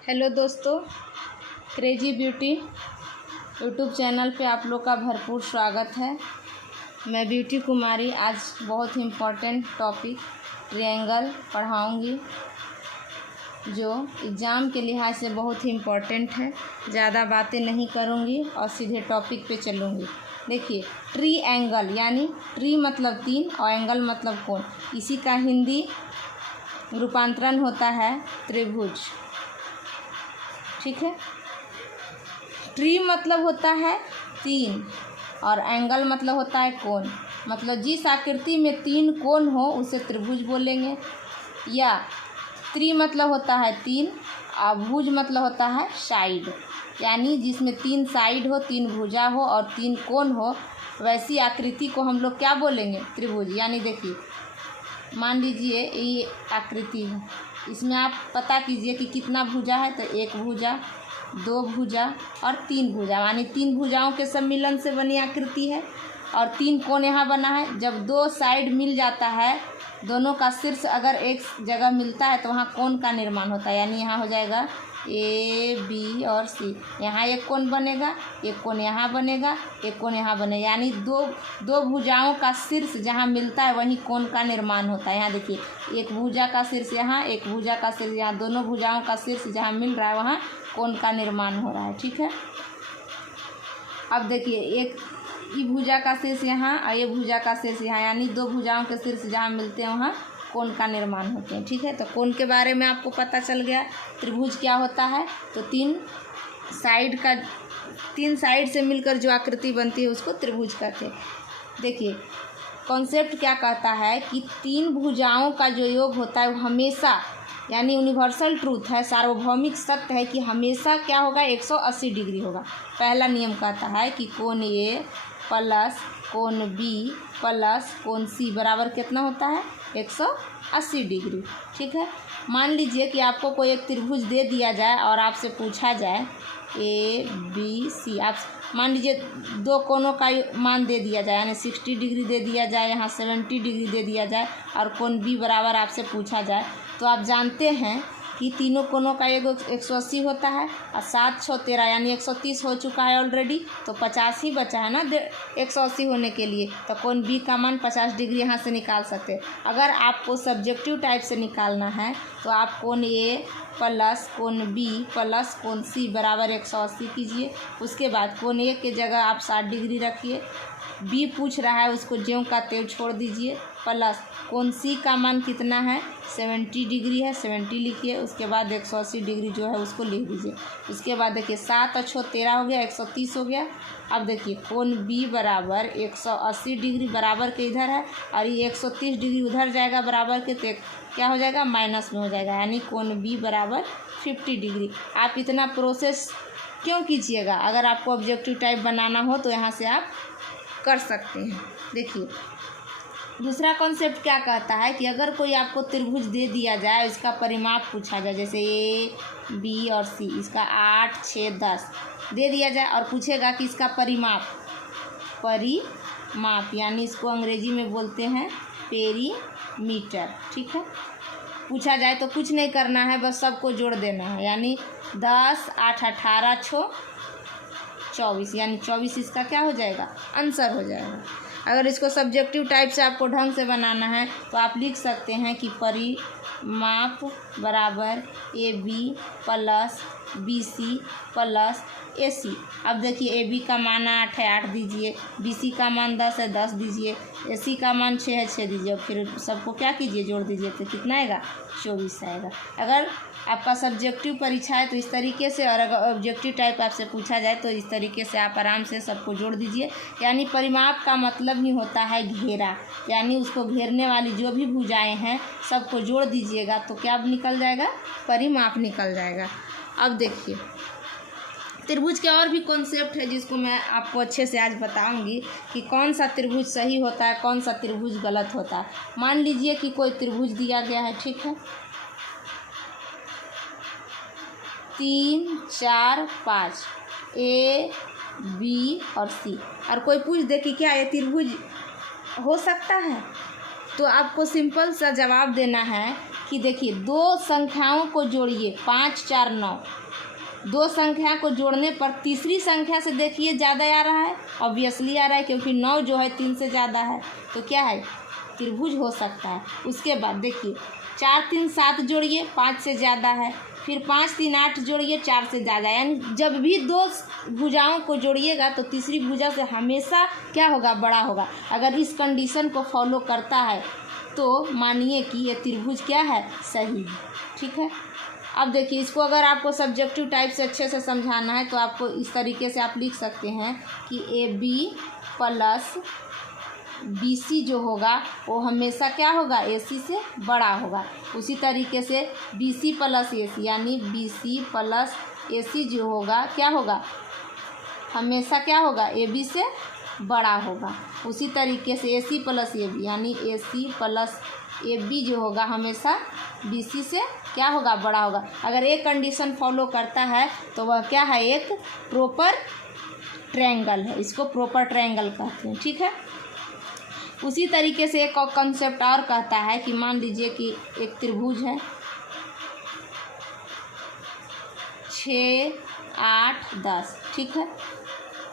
Hello दोस्तों, crazy beauty YouTube channel पे आप लोग का भरपूर स्वागत है। मैं ब्यूटी कुमारी आज बहुत ही इम्पोर्टेंट टॉपिक ट्रायंगल पढ़ाऊंगी जो एग्ज़ाम के लिहाज से बहुत ही इम्पोर्टेंट है। ज़्यादा बातें नहीं करूंगी और सीधे टॉपिक पे चलूंगी। देखिए, ट्री एंगल यानी ट्री मतलब तीन और एंगल मतलब कोण, इसी का हिंदी रूपांतरण होता है त्रिभुज। ठीक है, ट्री मतलब होता है तीन और एंगल मतलब होता है कोण। मतलब जिस आकृति में तीन कोण हो उसे त्रिभुज बोलेंगे। या त्रि मतलब होता है तीन और भुज मतलब होता है साइड, यानी जिसमें तीन साइड हो, तीन भुजा हो और तीन कोण हो, वैसी आकृति को हम लोग क्या बोलेंगे? त्रिभुज। यानी देखिए, मान लीजिए ये आकृति है, इसमें आप पता कीजिए कि कितना भुजा है। तो एक भुजा, दो भुजा और तीन भुजा, यानी तीन भुजाओं के सम्मिलन से बनी आकृति है। और तीन कोण यहाँ बना है। जब दो साइड मिल जाता है, दोनों का शीर्ष अगर एक जगह मिलता है तो वहाँ कोण का निर्माण होता है। यानी यहाँ हो जाएगा ए बी और सी। यहाँ एक कोण बनेगा, एक कोण यहाँ बनेगा, एक कोण यहाँ बनेगा। यानी दो भुजाओं का शीर्ष जहाँ मिलता है वहीं कोण का निर्माण होता है। यहाँ देखिए, एक भुजा का शीर्ष यहाँ, एक भुजा का शीर्ष यहाँ, दोनों भुजाओं का शीर्ष जहाँ मिल रहा है वहाँ कोण का निर्माण हो रहा है। ठीक है, अब देखिए, एक ये भुजा का शीर्ष यहाँ और ये भुजा का शीर्ष यहाँ, यानी दो भुजाओं के शीर्ष जहाँ मिलते हैं वहाँ कोण का निर्माण होते हैं। ठीक है, तो कोण के बारे में आपको पता चल गया। त्रिभुज क्या होता है? तो तीन साइड से मिलकर जो आकृति बनती है उसको त्रिभुज कहते हैं। देखिए, कॉन्सेप्ट क्या कहता है कि तीन भुजाओं का जो योग होता है वो हमेशा, यानी यूनिवर्सल ट्रूथ है, सार्वभौमिक सत्य है कि हमेशा क्या होगा? 180 डिग्री होगा। पहला नियम कहता है कि कोण ए प्लस कोण बी प्लस कोण सी बराबर कितना होता है? 180 डिग्री। ठीक है, मान लीजिए कि आपको कोई एक त्रिभुज दे दिया जाए और आपसे पूछा जाए ए बी सी। आप मान लीजिए दो कोणों का मान दे दिया जाए, यानी 60 डिग्री दे दिया जाए, यहाँ 70 डिग्री दे दिया जाए और कोण बी बराबर आपसे पूछा जाए, तो आप जानते हैं कि तीनों कोणों का योग 180 होता है और 7 6 13, यानी 130 हो चुका है ऑलरेडी। तो 50 ही बचा है ना 180 होने के लिए। तो कोण बी का मान 50 डिग्री यहाँ से निकाल सकते हैं। अगर आपको सब्जेक्टिव टाइप से निकालना है तो आप कोण ए प्लस कोण बी प्लस कोण सी बराबर 180 कीजिए। उसके बाद कोण ए के जगह आप 60 डिग्री रखिए, बी पूछ रहा है उसको ज्यों का त्यों छोड़ दीजिए, प्लस कोण सी का मान कितना है? 70 डिग्री है, 70 लिखिए। उसके बाद 180 डिग्री जो है उसको लिख दीजिए। उसके बाद देखिए 7 और 6 13 हो गया, 130 हो गया। अब देखिए कोण बी बराबर 180 डिग्री बराबर के इधर है और ये 130 डिग्री उधर जाएगा बराबर के, तो क्या हो जाएगा? माइनस में हो जाएगा, यानी कोण बी बराबर 50 डिग्री। आप इतना प्रोसेस क्यों कीजिएगा? अगर आपको ऑब्जेक्टिव टाइप बनाना हो तो यहाँ से आप कर सकते हैं। देखिए, दूसरा कॉन्सेप्ट क्या कहता है कि अगर कोई आपको त्रिभुज दे दिया जाए, इसका परिमाप पूछा जाए, जैसे ए बी और सी, इसका 8 6 10 दे दिया जाए और पूछेगा कि इसका परिमाप, यानी इसको अंग्रेजी में बोलते हैं पेरीमीटर। ठीक है, पूछा जाए तो कुछ नहीं करना है, बस सबको जोड़ देना है। यानी 10 8 18 6 24, यानी 24 इसका क्या हो जाएगा? आंसर हो जाएगा। अगर इसको सब्जेक्टिव टाइप से आपको ढंग से बनाना है तो आप लिख सकते हैं कि परिमाप बराबर A B plus B C plus A C. अब देखिए, ए बी का मान 8 है, 8 दीजिए, बी सी का मान 10 है, 10 दीजिए, ए सी का मान 6 है, 6 दीजिए। फिर सबको क्या कीजिए? जोड़ दीजिए, तो कितना आएगा? 24 आएगा। अगर आपका सब्जेक्टिव परीक्षा है तो इस तरीके से, और अगर ऑब्जेक्टिव टाइप आपसे पूछा जाए तो इस तरीके से आप आराम से सबको जोड़ दीजिए। यानी परिमाप का मतलब ही होता है घेरा, यानी उसको घेरने वाली जो भी भुजाएं हैं सबको जोड़ दीजिएगा तो क्या निकल जाएगा? परिमाप निकल जाएगा। अब देखिए, त्रिभुज के और भी कॉन्सेप्ट है जिसको मैं आपको अच्छे से आज बताऊंगी कि कौन सा त्रिभुज सही होता है, कौन सा त्रिभुज गलत होता है। मान लीजिए कि कोई त्रिभुज दिया गया है, ठीक है, 3 4 5 ए बी और सी, और कोई पूछ दे कि क्या ये त्रिभुज हो सकता है, तो आपको सिंपल सा जवाब देना है कि देखिए दो संख्याओं को जोड़िए 5 4 9, दो संख्या को जोड़ने पर तीसरी संख्या से देखिए ज़्यादा आ रहा है, ऑब्वियसली आ रहा है क्योंकि 9 जो है 3 से ज़्यादा है, तो क्या है त्रिभुज हो सकता है। उसके बाद देखिए 4 3 7 जोड़िए 5 से ज़्यादा है, फिर 5 3 8 जोड़िए 4 से ज़्यादा, यानी जब भी दो भुजाओं को जोड़िएगा तो तीसरी भुजा से हमेशा क्या होगा, बड़ा होगा। अगर इस कंडीशन को फॉलो करता है तो मानिए कि ये त्रिभुज क्या है, सही है। ठीक है, अब देखिए इसको अगर आपको सब्जेक्टिव टाइप से अच्छे से समझाना है तो आपको इस तरीके से आप लिख सकते हैं कि AB प्लस BC जो होगा वो हमेशा क्या होगा, AC से बड़ा होगा। उसी तरीके से BC प्लस AC यानी BC प्लस AC जो होगा क्या होगा, हमेशा क्या होगा, AB से बड़ा होगा। उसी तरीके से AC प्लस AB यानी AC प्लस AB जो होगा हमेशा BC से क्या होगा, बड़ा होगा। अगर एक कंडीशन फॉलो करता है तो वह क्या है, एक प्रॉपर ट्रायंगल है, इसको प्रॉपर ट्रायंगल कहते हैं। ठीक है, उसी तरीके से एक और कंसेप्ट और कहता है कि मान लीजिए कि एक त्रिभुज है 6 8 10। ठीक है,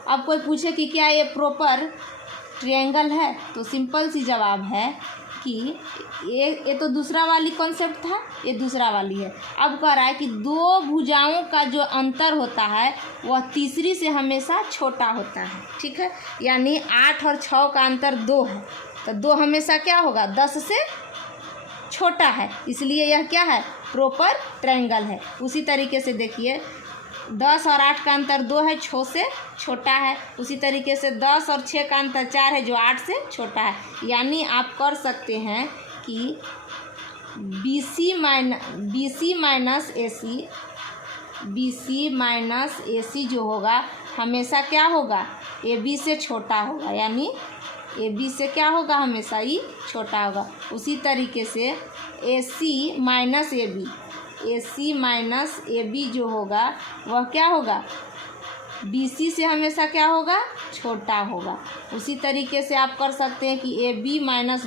अब कोई पूछे कि क्या ये प्रॉपर ट्रायंगल है, तो सिंपल सी जवाब है कि ये तो दूसरा वाली कॉन्सेप्ट था, ये दूसरा वाली है। अब कह रहा है कि दो भुजाओं का जो अंतर होता है वह तीसरी से हमेशा छोटा होता है। ठीक है, यानी 8 और 6 का अंतर 2 है, तो 2 हमेशा क्या होगा, 10 से छोटा है, इसलिए यह क्या है, प्रॉपर ट्रायंगल है। उसी तरीके से देखिए 10 और 8 का अंतर 2 है, 6 से छोटा है। उसी तरीके से 10 और 6 का अंतर 4 है, जो 8 से छोटा है। यानी आप कर सकते हैं कि BC माइनस AC जो होगा हमेशा क्या होगा, AB से छोटा होगा, यानी AB से क्या होगा, हमेशा ही छोटा होगा। उसी तरीके से AC माइनस AB जो होगा वह क्या होगा, BC से हमेशा क्या होगा, छोटा होगा। उसी तरीके से आप कर सकते हैं कि AB माइनस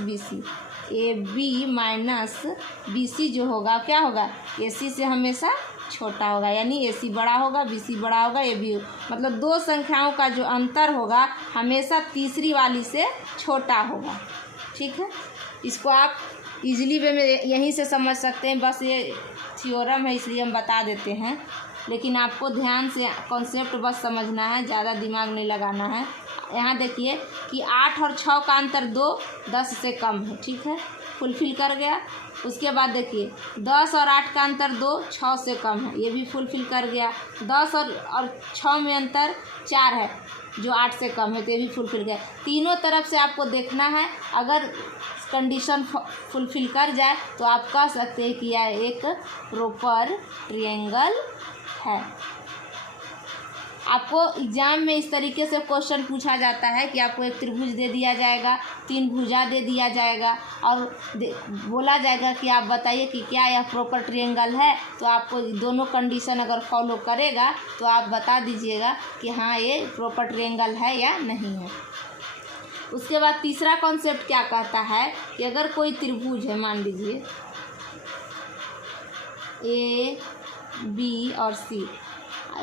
BC जो होगा क्या होगा, AC से हमेशा छोटा होगा, यानी AC बड़ा होगा, BC बड़ा होगा, AB मतलब दो संख्याओं का जो अंतर होगा हमेशा तीसरी वाली से छोटा होगा। ठीक है, इसको आप इजीली वे में यहीं से समझ सकते हैं, बस ये थ्योरम है इसलिए हम बता देते हैं, लेकिन आपको ध्यान से कॉन्सेप्ट बस समझना है, ज़्यादा दिमाग नहीं लगाना है। यहाँ देखिए कि 8 और 6 का अंतर 2 10 से कम है। ठीक है, फुलफिल कर गया। उसके बाद देखिए 10 और 8 का अंतर 2 6 से कम है, ये भी फुलफिल कर गया। 10 और 6 में अंतर 4 है, जो 8 से कम है, तो ये भी फुलफिल गया। तीनों तरफ से आपको देखना है, अगर कंडीशन फुलफिल कर जाए तो आप कह सकते हैं कि यह एक प्रॉपर ट्रायंगल है। आपको एग्जाम में इस तरीके से क्वेश्चन पूछा जाता है कि आपको एक त्रिभुज दे दिया जाएगा, 3 भुजा दे दिया जाएगा और बोला जाएगा कि आप बताइए कि क्या यह प्रॉपर ट्रायंगल है। तो आपको दोनों कंडीशन अगर फॉलो करेगा तो आप बता दीजिएगा कि हाँ ये प्रॉपर ट्रायंगल है या नहीं है। उसके बाद तीसरा कॉन्सेप्ट क्या कहता है कि अगर कोई त्रिभुज है, मान लीजिए A B और C,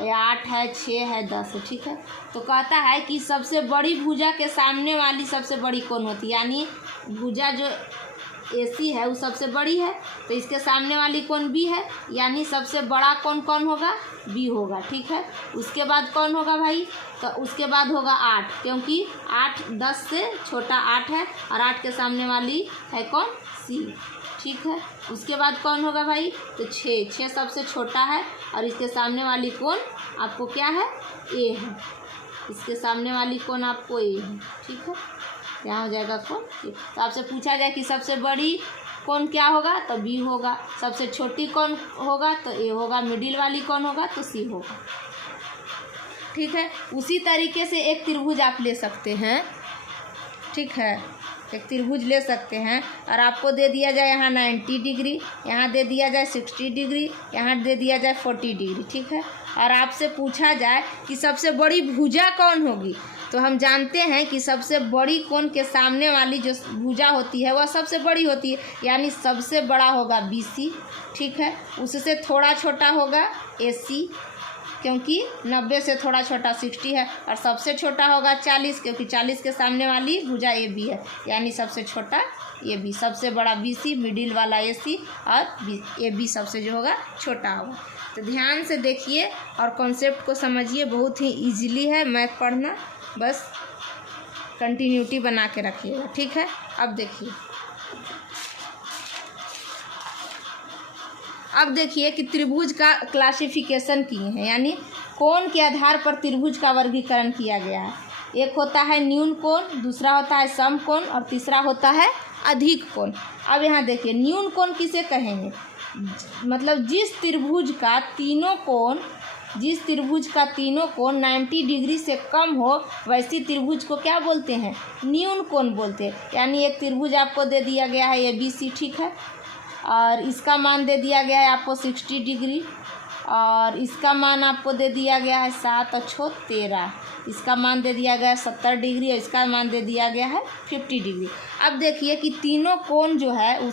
8 है 6 है 10 है। ठीक है, तो कहता है कि सबसे बड़ी भुजा के सामने वाली सबसे बड़ी कौन होती है, यानी भुजा जो AC है वो सबसे बड़ी है, तो इसके सामने वाली कौन B है, यानी सबसे बड़ा कौन कौन होगा, B होगा। ठीक है, उसके बाद कौन होगा भाई, तो उसके बाद होगा 8, क्योंकि 8 10 से छोटा 8 है और 8 के सामने वाली है कौन, C। ठीक है, उसके बाद कौन होगा भाई, तो 6 सबसे छोटा है और इसके सामने वाली कौन आपको क्या है, A है, इसके सामने वाली कौन आपको A है। ठीक है, यहाँ हो जाएगा कौन, तो आपसे पूछा जाए कि सबसे बड़ी कौन क्या होगा, तो B होगा, सबसे छोटी कौन होगा तो A होगा, मिडिल वाली कौन होगा तो C होगा। ठीक है, उसी तरीके से एक त्रिभुज आप ले सकते हैं। ठीक है, एक त्रिभुज ले सकते हैं और आपको दे दिया जाए यहाँ 90 डिग्री, यहाँ दे दिया जाए 60 डिग्री, यहाँ दे दिया जाए 40 डिग्री, ठीक है। और आपसे पूछा जाए कि सबसे बड़ी भुजा कौन होगी, तो हम जानते हैं कि सबसे बड़ी कोण के सामने वाली जो भुजा होती है वह सबसे बड़ी होती है, यानी सबसे बड़ा होगा BC, ठीक है। उससे थोड़ा छोटा होगा AC, क्योंकि 90 से थोड़ा छोटा 60 है, और सबसे छोटा होगा 40, क्योंकि 40 के सामने वाली भुजा AB है, यानी सबसे छोटा AB, सबसे बड़ा BC, मिडिल वाला AC और AB सबसे जो होगा छोटा होगा। तो ध्यान से देखिए और कॉन्सेप्ट को समझिए, बहुत ही ईजिली है मैथ पढ़ना, बस कंटिन्यूटी बना के रखिएगा, ठीक है। अब देखिए कि त्रिभुज का क्लासिफिकेशन किए हैं, यानी कोण के आधार पर त्रिभुज का वर्गीकरण किया गया है। एक होता है न्यून कोण, दूसरा होता है सम कोण और तीसरा होता है अधिक कोण। अब यहाँ देखिए न्यून कोण किसे कहेंगे, मतलब जिस त्रिभुज का तीनों कोण 90 डिग्री से कम हो वैसी त्रिभुज को क्या बोलते हैं, न्यून कोण बोलते हैं। यानी एक त्रिभुज आपको दे दिया गया है ABC, ठीक है, और इसका मान दे दिया गया है आपको 60 डिग्री, और इसका मान आपको दे दिया गया है 7 और 6 13, इसका मान दे दिया गया है 70 डिग्री और इसका मान दे दिया गया है 50 डिग्री। अब देखिए कि तीनों कोण जो है वो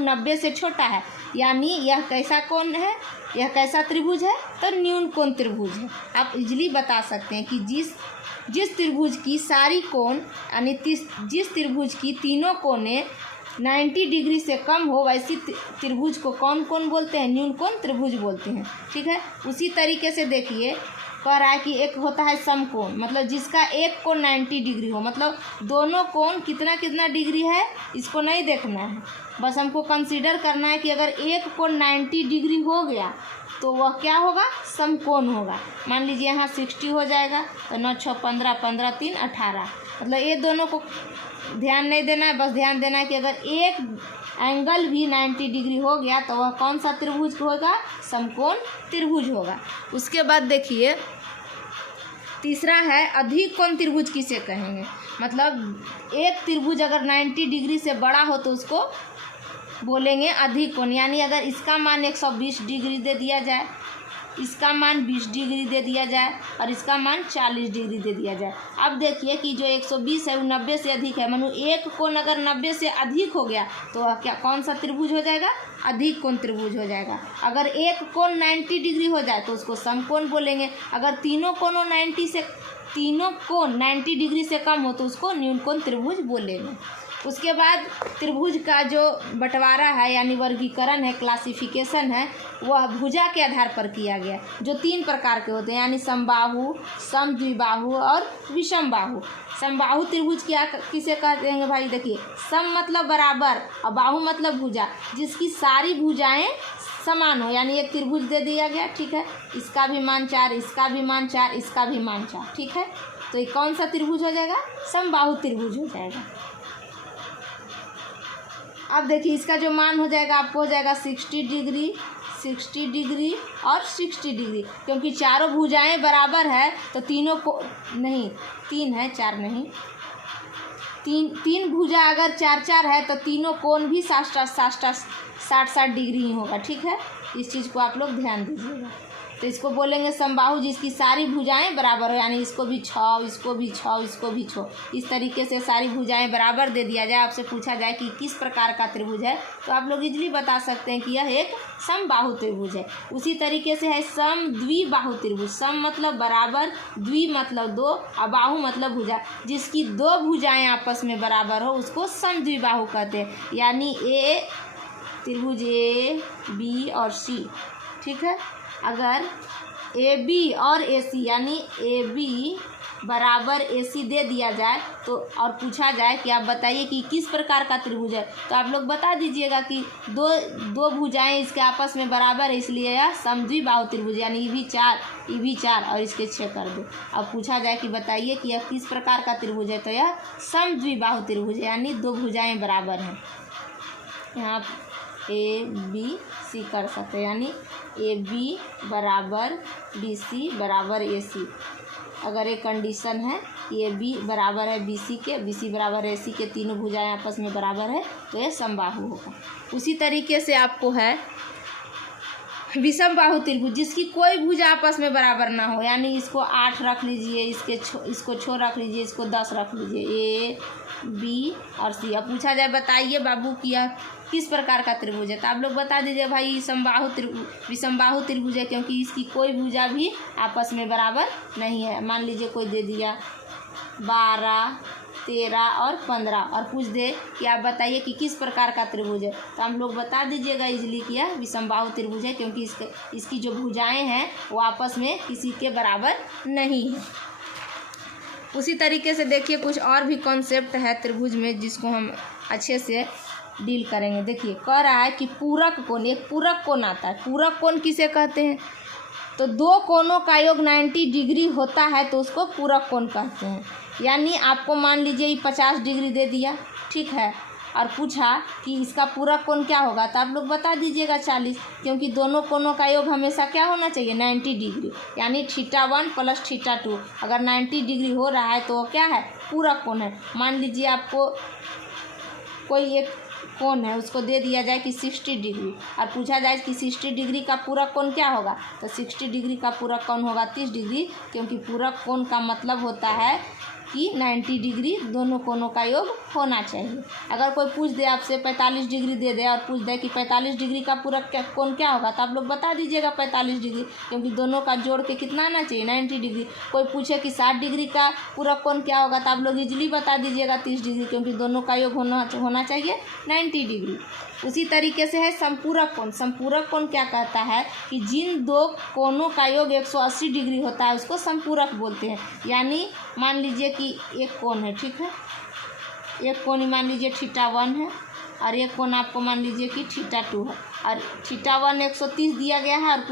90 से छोटा है, यानी यह कैसा कोण है, यह कैसा त्रिभुज है, तो न्यून कोण त्रिभुज है। आप इजली बता सकते हैं कि जिस त्रिभुज की सारी कोण यानी जिस त्रिभुज की तीनों कोणें 90 डिग्री से कम हो वैसी त्रिभुज को कौन बोलते हैं, न्यून कोण त्रिभुज बोलते हैं, ठीक है। उसी तरीके से देखिए कह रहा है कि एक होता है समकोण, मतलब जिसका एक कोण 90 डिग्री हो, मतलब दोनों कोण कितना डिग्री है इसको नहीं देखना है, बस हमको कंसीडर करना है कि अगर एक कोण 90 डिग्री हो गया तो वह क्या होगा, समकोण होगा। मान लीजिए यहाँ 60 हो जाएगा तो 9 6 15 15 3 18, मतलब ये दोनों को ध्यान नहीं देना है, बस ध्यान देना है कि अगर एक एंगल भी 90 डिग्री हो गया तो वह कौन सा त्रिभुज होगा, समकोण त्रिभुज होगा। उसके बाद देखिए तीसरा है अधिक कोण त्रिभुज किसे कहेंगे, मतलब एक त्रिभुज अगर 90 डिग्री से बड़ा हो तो उसको बोलेंगे अधिक कोण। यानी अगर इसका मान 120 डिग्री दे दिया जाए, इसका मान 20 डिग्री दे दिया जाए और इसका मान 40 डिग्री दे दिया जाए। अब देखिए कि जो 120 है वो 90 से अधिक है, मानो एक कोण अगर 90 से अधिक हो गया तो वह क्या कौन सा त्रिभुज हो जाएगा, अधिक कोण त्रिभुज हो जाएगा। अगर एक कोण 90 डिग्री हो जाए तो उसको समकोण बोलेंगे। अगर तीनों कोण 90 डिग्री से कम हो तो उसको न्यून कोण त्रिभुज बोलेंगे। उसके बाद त्रिभुज का जो बंटवारा है यानी वर्गीकरण है, क्लासिफिकेशन है, वह भुजा के आधार पर किया गया, जो 3 प्रकार के होते हैं, यानी समबाहु, समद्विबाहु और विषमबाहु। समबाहु त्रिभुज किसे कहते हैं भाई, देखिए सम मतलब बराबर और बाहु मतलब भुजा, जिसकी सारी भुजाएं समान हो, यानी एक त्रिभुज दे दिया गया, ठीक है, इसका भी मान 4, इसका भी मान 4, इसका भी मान 4, ठीक है, तो ये कौन सा त्रिभुज हो जाएगा, समबाहु त्रिभुज हो जाएगा। अब देखिए इसका जो मान हो जाएगा आपको हो जाएगा 60 डिग्री, 60 डिग्री और 60 डिग्री, क्योंकि चारों भुजाएं बराबर है तो तीनों को नहीं 3 है 4 नहीं, तीन भुजा अगर 4 है तो तीनों कोण भी 60 डिग्री ही होगा, ठीक है। इस चीज़ को आप लोग ध्यान दीजिएगा। तो इसको बोलेंगे समबाहु जिसकी सारी भुजाएं बराबर हो, यानी इसको भी 6, इसको भी 6, इसको भी 6, इस तरीके से सारी भुजाएं बराबर दे दिया जाए। आपसे पूछा जाए कि किस प्रकार का त्रिभुज है तो आप लोग इजली बता सकते हैं कि यह एक समबाहु त्रिभुज है। उसी तरीके से है समद्विबाहु त्रिभुज। सम मतलब बराबर, द्वि मतलब 2 और बाहु मतलब भुजा, जिसकी 2 भुजाएँ आपस में बराबर हो उसको समद्विबाहु कहते हैं। यानी त्रिभुज AB और C, ठीक है। अगर AB और AC यानी AB बराबर AC दे दिया जाए तो और पूछा जाए कि आप बताइए कि किस प्रकार का त्रिभुज है, तो आप लोग बता दीजिएगा कि दो भुजाएं इसके आपस में बराबर है, इसलिए यह समद्विबाहु त्रिभुज, यानी EB 4 और इसके 6 कर दो। अब पूछा जाए कि बताइए कि यह किस प्रकार का त्रिभुज है, तो यह समद्विबाहु त्रिभुज है, यानी 2 भुजाएं बराबर हैं। यहाँ ABC कर सकते हैं, यानी AB बराबर BC बराबर AC, अगर एक कंडीशन है ये बी बराबर है BC के, BC बराबर है AC के, तीनों भुजाएं आपस में बराबर है तो ये समबाहु होगा। उसी तरीके से आपको है विषम बाहु त्रिभुज, जिसकी कोई भुजा आपस में बराबर ना हो, यानी इसको 8 रख लीजिए, इसको 6 रख लीजिए, इसको 10 रख लीजिए, A B और C। अब पूछा जाए बताइए बाबू कि यह किस प्रकार का त्रिभुज है, तो आप लोग बता दीजिए भाई विषम बाहु त्रिभुज है, क्योंकि इसकी कोई भुजा भी आपस में बराबर नहीं है। मान लीजिए कोई दे दिया 12, 13 और 15 और पूछ दे कि आप बताइए कि किस प्रकार का त्रिभुज है, तो हम लोग बता दीजिएगा इजली कि यह विषम बाहु त्रिभुज है, क्योंकि इसकी जो भुजाएं हैं वो आपस में किसी के बराबर नहीं है। उसी तरीके से देखिए कुछ और भी कॉन्सेप्ट है त्रिभुज में जिसको हम अच्छे से डील करेंगे। देखिए कह रहा है कि पूरक कोण, एक पूरक कोण आता है। पूरक कोण किसे कहते हैं, तो दो कोणों का योग 90 डिग्री होता है तो उसको पूरक कोण कहते हैं। यानी आपको मान लीजिए ये 50 डिग्री दे दिया, ठीक है, और पूछा कि इसका पूरक कोण क्या होगा, तो आप लोग बता दीजिएगा 40, क्योंकि दोनों कोणों का योग हमेशा क्या होना चाहिए 90 डिग्री, यानी θ1 + θ2। अगर 90 डिग्री हो रहा है तो वो क्या है, पूरक कोण है। मान लीजिए आपको कोई एक कोण है उसको दे दिया जाए कि 60 डिग्री और पूछा जाए कि 60 डिग्री का पूरक कोण क्या होगा, तो 60 डिग्री का पूरक कोण होगा 30 डिग्री, क्योंकि पूरक कोण का मतलब होता है कि 90 डिग्री दोनों कोणों का योग होना चाहिए। अगर कोई पूछ दे आपसे 45 डिग्री दे दे और पूछ दे कि 45 डिग्री का पूरक कोण क्या होगा, तो आप लोग बता दीजिएगा 45 डिग्री, क्योंकि दोनों का जोड़ के कितना आना चाहिए 90 डिग्री। कोई पूछे कि 60 डिग्री का पूरक कोण क्या होगा, तो आप लोग इजली बता दीजिएगा 30 डिग्री, क्योंकि दोनों का योग होना चाहिए 90 डिग्री। उसी तरीके से है संपूरक कोण। संपूरक कोण क्या कहता है कि जिन दो कोणों का योग 180 डिग्री होता है उसको संपूरक बोलते हैं। यानी मान लीजिए कि एक कोण है, ठीक है, एक कोण मान लीजिए θ1 है और एक कोण आपको मान लीजिए कि θ2 है, और θ1 130 दिया गया है और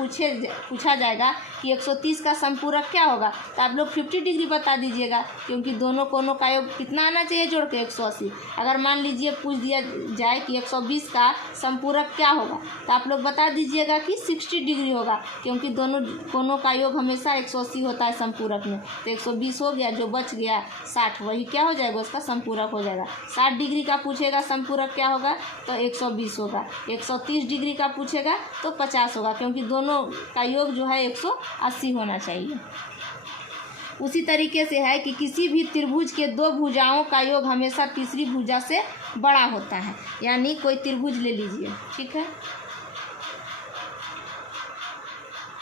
पूछा जाएगा कि 130 का संपूरक क्या होगा, तो आप लोग 50 डिग्री बता दीजिएगा, क्योंकि दोनों कोणों का योग कितना आना चाहिए जोड़ के 180। अगर मान लीजिए पूछ दिया जाए कि 120 का संपूरक क्या होगा, तो आप लोग बता दीजिएगा कि 60 डिग्री होगा, क्योंकि दोनों कोणों का योग हमेशा 180 होता है संपूरक में। तो 120 हो गया, जो बच गया 60, वही क्या हो जाएगा, उसका संपूरक हो जाएगा। 60 डिग्री का पूछेगा संपूरक क्या होगा, तो 120 होगा। 130 डिग्री का पूछेगा तो 50 होगा, क्योंकि दोनों का योग जो है 180 होना चाहिए। उसी तरीके से है कि किसी भी त्रिभुज के दो भुजाओं का योग हमेशा तीसरी भुजा से बड़ा होता है। यानी कोई त्रिभुज ले लीजिए, ठीक है,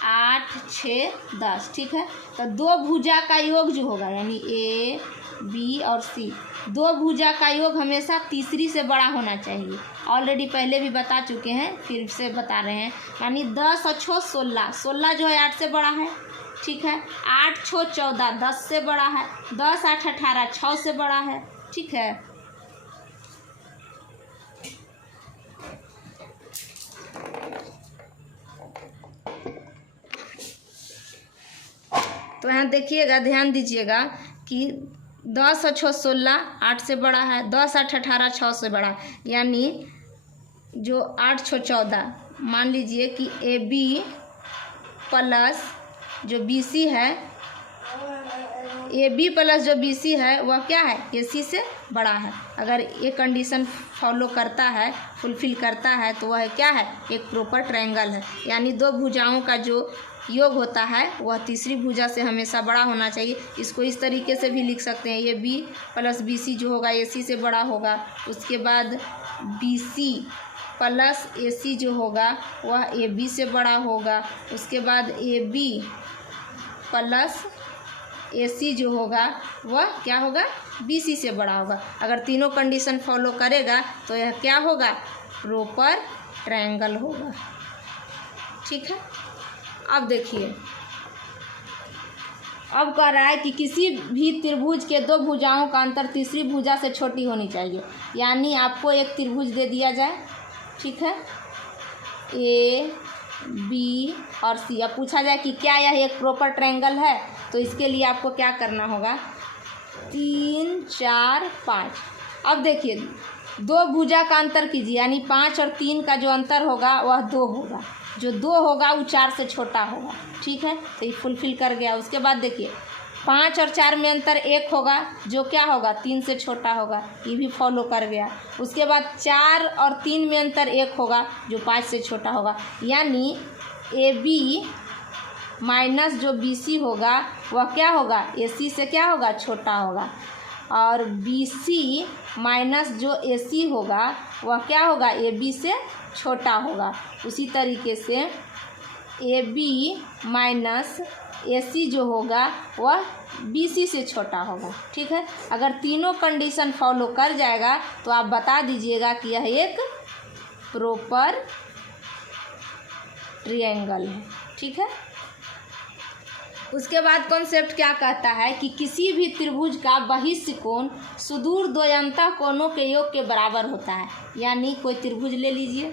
8, 6, 10, ठीक है, तो दो भुजा का योग जो होगा यानी A, B और C, दो भुजा का योग हमेशा तीसरी से बड़ा होना चाहिए। ऑलरेडी पहले भी बता चुके हैं, फिर से बता रहे हैं। यानी 10 और 6 16, 16 जो है 8 से बड़ा है, ठीक है, 8, 6, 14, 10 से बड़ा है, 10, 8, 18, 6 से बड़ा है, ठीक है। तो यहाँ देखिएगा, ध्यान दीजिएगा कि 10 और 6 16, 8 से बड़ा है, 10, 8, 18, 6 से बड़ा, यानी जो 8, 6, 14, मान लीजिए कि AB प्लस जो BC है, AB प्लस जो BC है वह क्या है, AC से बड़ा है। अगर ये कंडीशन फॉलो करता है, फुलफिल करता है, तो वह क्या है, एक प्रॉपर ट्रायंगल है। यानी दो भुजाओं का जो योग होता है वह तीसरी भुजा से हमेशा बड़ा होना चाहिए। इसको इस तरीके से भी लिख सकते हैं, ये B प्लस BC जो होगा AC से बड़ा होगा। उसके बाद BC प्लस AC जो होगा वह AB से बड़ा होगा। उसके बाद AB प्लस AC जो होगा वह क्या होगा, BC से बड़ा होगा। अगर तीनों कंडीशन फॉलो करेगा तो यह क्या होगा, प्रॉपर ट्रायंगल होगा, ठीक है। अब देखिए, अब कह रहा है कि किसी भी त्रिभुज के दो भुजाओं का अंतर तीसरी भुजा से छोटी होनी चाहिए। यानी आपको एक त्रिभुज दे दिया जाए, ठीक है, A, B और C। अब पूछा जाए कि क्या यह एक प्रॉपर ट्रायंगल है, तो इसके लिए आपको क्या करना होगा, 3, 4, 5। अब देखिए, दो भुजा का अंतर कीजिए, यानी 5 और 3 का जो अंतर होगा वह 2 होगा। जो 2 होगा वो 4 से छोटा होगा, ठीक है, तो ये फुलफिल कर गया। उसके बाद देखिए 5 और 4 में अंतर 1 होगा, जो क्या होगा 3 से छोटा होगा, ये भी फॉलो कर गया। उसके बाद 4 और 3 में अंतर 1 होगा, जो 5 से छोटा होगा, यानी AB माइनस जो BC होगा वह क्या होगा AC से क्या होगा छोटा होगा, और BC माइनस जो AC होगा वह क्या होगा AB से छोटा होगा। उसी तरीके से AB माइनस AC जो होगा वह BC से छोटा होगा। ठीक है, अगर तीनों कंडीशन फॉलो कर जाएगा तो आप बता दीजिएगा कि यह एक प्रॉपर ट्रायंगल है। ठीक है, उसके बाद कॉन्सेप्ट क्या कहता है कि किसी भी त्रिभुज का बहिष्ठ कोण सुदूर द्वयंता कोणों के योग के बराबर होता है। यानी कोई त्रिभुज ले लीजिए,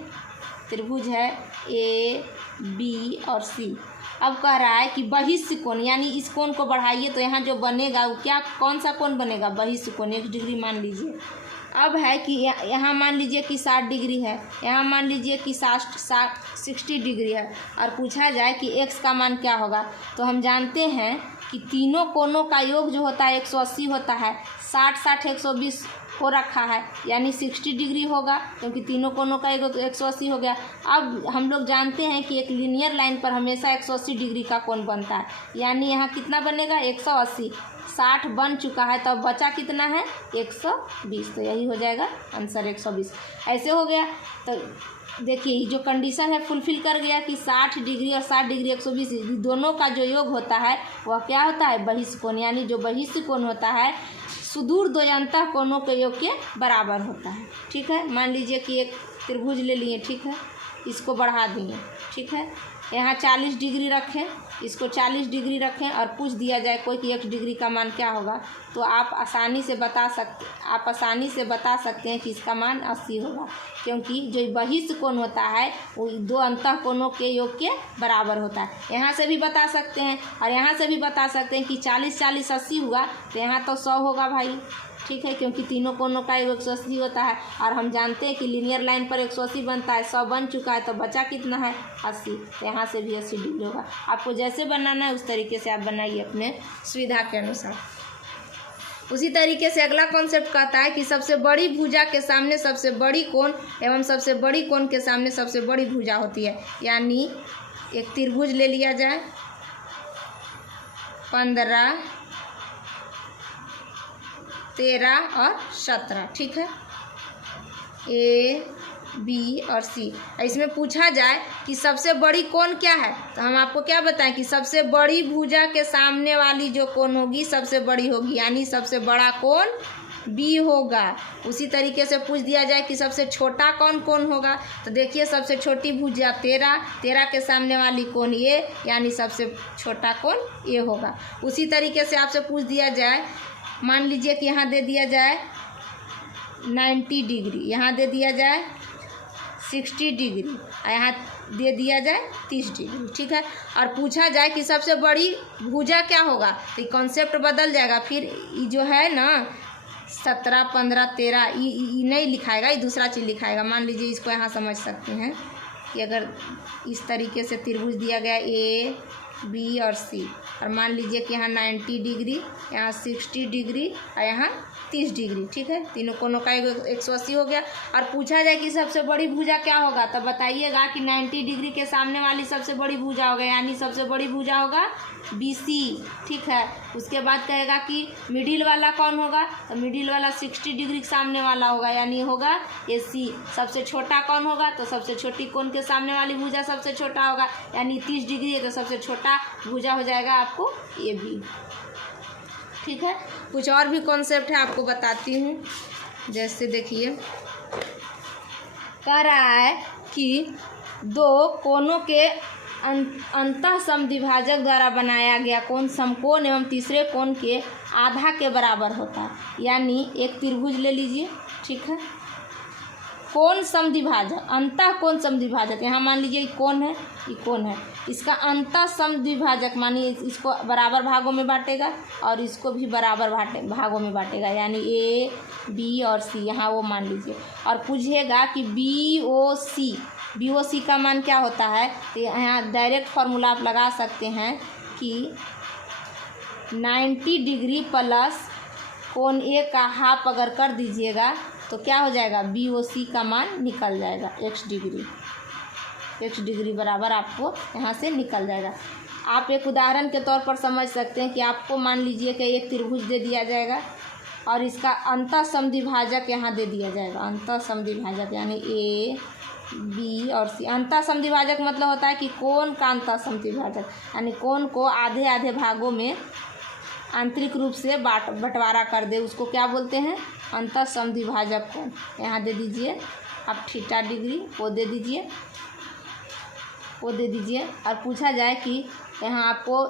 त्रिभुज है A B और C। अब कह रहा है कि बहिष्ठ कोण, यानी इस कोण को बढ़ाइए तो यहाँ जो बनेगा वो क्या, कौन सा कोण बनेगा, बहिष्ठ कोण 1 डिग्री मान लीजिए। अब है कि यहाँ मान लीजिए कि 60 डिग्री है, यहाँ मान लीजिए कि 60 डिग्री है, और पूछा जाए कि x का मान क्या होगा, तो हम जानते हैं कि तीनों कोणों का योग जो होता है 180 होता है। 60 60 120 हो रखा है, यानी 60 डिग्री होगा, क्योंकि तीनों कोणों का योग 180 हो गया। अब हम लोग जानते हैं कि एक लीनियर लाइन पर हमेशा 180 डिग्री का कोण बनता है, यानी यहाँ कितना बनेगा 180। 60 बन चुका है, तब बचा कितना है 120, तो यही हो जाएगा आंसर 120। ऐसे हो गया, तो देखिए जो कंडीशन है फुलफिल कर गया कि 60 डिग्री और 60 डिग्री 120 दोनों का जो योग होता है वह क्या होता है बहिष्ठ कोण, यानी जो बहिष्ठ कोण होता है सुदूर द्वयंता कोणों के योग के बराबर होता है। ठीक है, मान लीजिए कि एक त्रिभुज ले लिए, ठीक है, इसको बढ़ा दिए, ठीक है, यहाँ 40 डिग्री रखें, इसको 40 डिग्री रखें, और पूछ दिया जाए कोई कि 1 डिग्री का मान क्या होगा, तो आप आसानी से बता सकते हैं कि इसका मान 80 होगा, क्योंकि जो बहिष्ठ कोण होता है वो दो अंतः कोणों के योग के बराबर होता है। यहाँ से भी बता सकते हैं और यहाँ से भी बता सकते हैं कि 40 40 80 हुआ, तो यहाँ तो 100 होगा भाई। ठीक है, क्योंकि तीनों कोणों का योग 180 होता है, और हम जानते हैं कि लीनियर लाइन पर 180 बनता है, 100 बन चुका है, तो बचा कितना है 80, तो यहाँ से भी 80 डिग्री होगा। आपको जैसे बनाना है उस तरीके से आप बनाइए अपने सुविधा के अनुसार। उसी तरीके से अगला कॉन्सेप्ट कहता है कि सबसे बड़ी भुजा के सामने सबसे बड़ी कोण एवं सबसे बड़ी कोण के सामने सबसे बड़ी भुजा होती है। यानी एक त्रिभुज ले लिया जाए, 15 13 और 17, ठीक है, A B और C। इसमें पूछा जाए कि सबसे बड़ी कोण क्या है, तो हम आपको क्या बताएं कि सबसे बड़ी भुजा के सामने वाली जो कोण होगी सबसे बड़ी होगी, यानी सबसे बड़ा कोण B होगा। उसी तरीके से पूछ दिया जाए कि सबसे छोटा कौन होगा, तो देखिए सबसे छोटी भुजा 13 के सामने वाली कोण A, यानी सबसे छोटा कोण A होगा। उसी तरीके से आपसे पूछ दिया जाए, मान लीजिए कि यहाँ दे दिया जाए 90 डिग्री, यहाँ दे दिया जाए 60 डिग्री, और यहाँ दे दिया जाए 30 डिग्री, ठीक है, और पूछा जाए कि सबसे बड़ी भुजा क्या होगा, तो कॉन्सेप्ट बदल जाएगा। फिर जो है ना 17 15 13 ये नहीं लिखाएगा, ये दूसरा चीज़ लिखाएगा। मान लीजिए इसको यहाँ समझ सकते हैं कि अगर इस तरीके से त्रिभुज दिया गया A B और C, और मान लीजिए कि यहाँ 90 डिग्री, यहाँ 60 डिग्री और यहाँ 30 डिग्री, ठीक है, तीनों कोणों का 180 हो गया। और पूछा जाए कि सबसे बड़ी भुजा क्या होगा, तो बताइएगा कि 90 डिग्री के सामने वाली सबसे बड़ी भुजा होगा, यानी सबसे बड़ी भुजा होगा BC, ठीक है। उसके बाद कहेगा कि मिडिल वाला कौन होगा, तो मिडिल वाला 60 डिग्री के सामने वाला होगा, यानी होगा AC। सबसे छोटा कौन होगा, तो सबसे छोटी कोण के सामने वाली भुजा सबसे छोटा होगा, यानी 30 डिग्री है, तो सबसे छोटा भुजा हो जाएगा आपको AB, ठीक है। कुछ और भी कॉन्सेप्ट है आपको बताती हूँ, जैसे देखिए कह रहा है कि दो कोणों के अंतः समद्विभाजक द्वारा बनाया गया कोण समकोण एवं तीसरे कोण के आधा के बराबर होता है। यानी एक त्रिभुज ले लीजिए, ठीक है, कोण समद्विभाजक, अंतः कोण समद्विभाजक, यहाँ मान लीजिए कोण है, ये कोण है, इसका अंतः समद्विभाजक मानिए इसको बराबर भागों में बांटेगा और इसको भी बराबर भागों में बांटेगा, यानी A B और C, यहाँ वो मान लीजिए। और पूछेगा कि BOC का मान क्या होता है, तो यहाँ डायरेक्ट फार्मूला आप लगा सकते हैं कि 90 डिग्री प्लस कोण ए का हाफ अगर कर दीजिएगा तो क्या हो जाएगा, BOC का मान निकल जाएगा x डिग्री बराबर आपको यहाँ से निकल जाएगा। आप एक उदाहरण के तौर पर समझ सकते हैं कि आपको मान लीजिए कि एक त्रिभुज दे दिया जाएगा और इसका अंतः समद्विभाजक यहाँ दे दिया जाएगा। अंतः समद्विभाजक यानी A B और C। अंतः समद्विभाजक मतलब होता है कि कोण का अंतः समद्विभाजक, यानी कोण को आधे आधे भागों में आंतरिक रूप से बंटवारा कर दे, उसको क्या बोलते हैं, अंतः समद्विभाजक कोण। यहाँ दे दीजिए आप थीटा डिग्री, वो दे दीजिए और पूछा जाए कि यहाँ आपको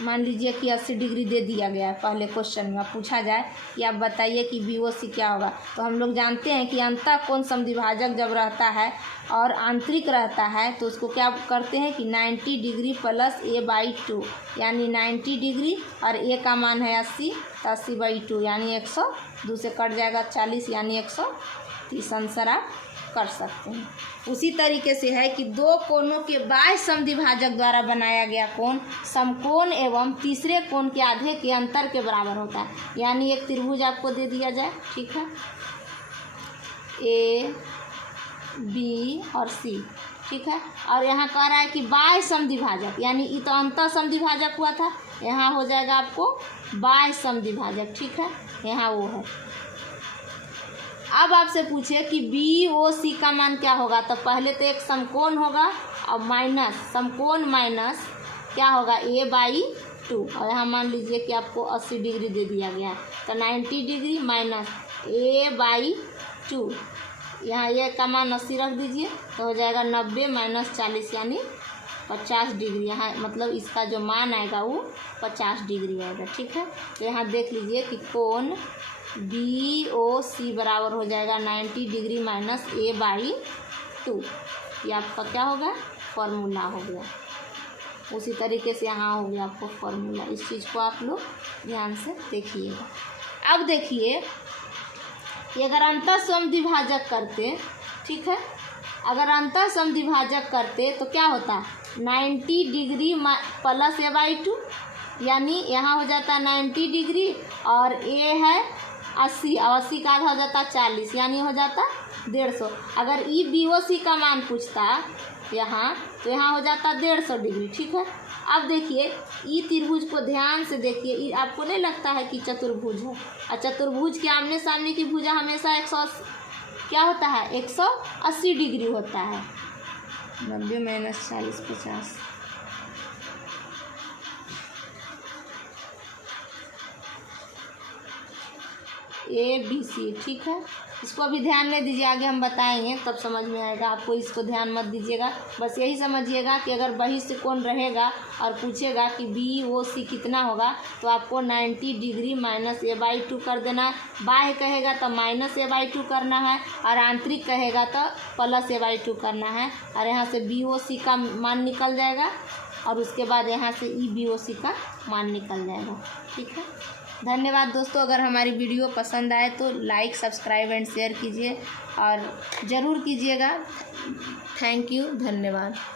मान लीजिए कि 80 डिग्री दे दिया गया है पहले क्वेश्चन में, पूछा जाए कि आप बताइए कि BOC क्या होगा। तो हम लोग जानते हैं कि अंतः कोण समद्विभाजक जब रहता है और आंतरिक रहता है तो उसको क्या करते हैं कि 90 डिग्री प्लस A/2 यानी 90 डिग्री और A का मान है 80 तो 80/2 यानी 100, 2 से कट जाएगा 40 यानी 130 आंसर आप कर सकते हैं। उसी तरीके से है कि दो कोणों के बाह्य समद्विभाजक द्वारा बनाया गया कोण समकोण एवं तीसरे कोण के आधे के अंतर के बराबर होता है। यानी एक त्रिभुज आपको दे दिया जाए, ठीक है, A B और C, ठीक है, और यहाँ कह रहा है कि बाह्य समद्विभाजक, यानी ये तो अंतः समद्विभाजक हुआ था, यहाँ हो जाएगा आपको बाह्य समद्विभाजक, ठीक है, यहाँ वो है। अब आपसे पूछे कि BOC का मान क्या होगा, तो पहले तो एक समकोण होगा और माइनस समकोण माइनस क्या होगा A/2, और यहाँ मान लीजिए कि आपको 80 डिग्री दे दिया गया है तो 90 डिग्री माइनस A/2, यहाँ A का मान 80 रख दीजिए तो हो जाएगा 90 माइनस 40 यानी 50 डिग्री। यहाँ मतलब इसका जो मान आएगा वो 50 डिग्री आएगा, ठीक है। तो यहाँ देख लीजिए कि कोण BOC बराबर हो जाएगा 90 डिग्री माइनस A/2, ये आपका क्या होगा, फॉर्मूला हो गया। उसी तरीके से यहाँ हो गया आपको फॉर्मूला। इस चीज़ को आप लोग ध्यान से देखिएगा। अब देखिए कि अगर अंतः समद्विभाजक करते, ठीक है, अगर अंतः समद्विभाजक करते तो क्या होता, 90 डिग्री प्लस A/2 यानी यहाँ हो जाता 90 डिग्री और A है 80 और 80 का आधा हो जाता 40 यानी हो जाता 150। अगर ई BOC का मान पूछता यहाँ तो यहाँ हो जाता 150 डिग्री, ठीक है। अब देखिए ई त्रिभुज को ध्यान से देखिए, आपको नहीं लगता है कि चतुर्भुज है, और चतुर्भुज के आमने सामने की भुजा हमेशा 180 क्या होता है, 180 डिग्री होता है। 90 माइनस 40 50, ABC, ठीक है। इसको अभी ध्यान नहीं दीजिए, आगे हम बताएंगे तब समझ में आएगा आपको, इसको ध्यान मत दीजिएगा। बस यही समझिएगा कि अगर बहिष्ठ कोण रहेगा और पूछेगा कि BOC कितना होगा तो आपको 90 डिग्री माइनस A/2 कर देना है। बाह्य कहेगा तो माइनस A/2 करना है और आंतरिक कहेगा तो प्लस A/2 करना है, और यहाँ से BOC का मान निकल जाएगा और उसके बाद यहाँ से ई BOC का मान निकल जाएगा, ठीक है। धन्यवाद दोस्तों। अगर हमारी वीडियो पसंद आए तो लाइक, सब्सक्राइब एंड शेयर कीजिए और ज़रूर कीजिएगा। थैंक यू, धन्यवाद।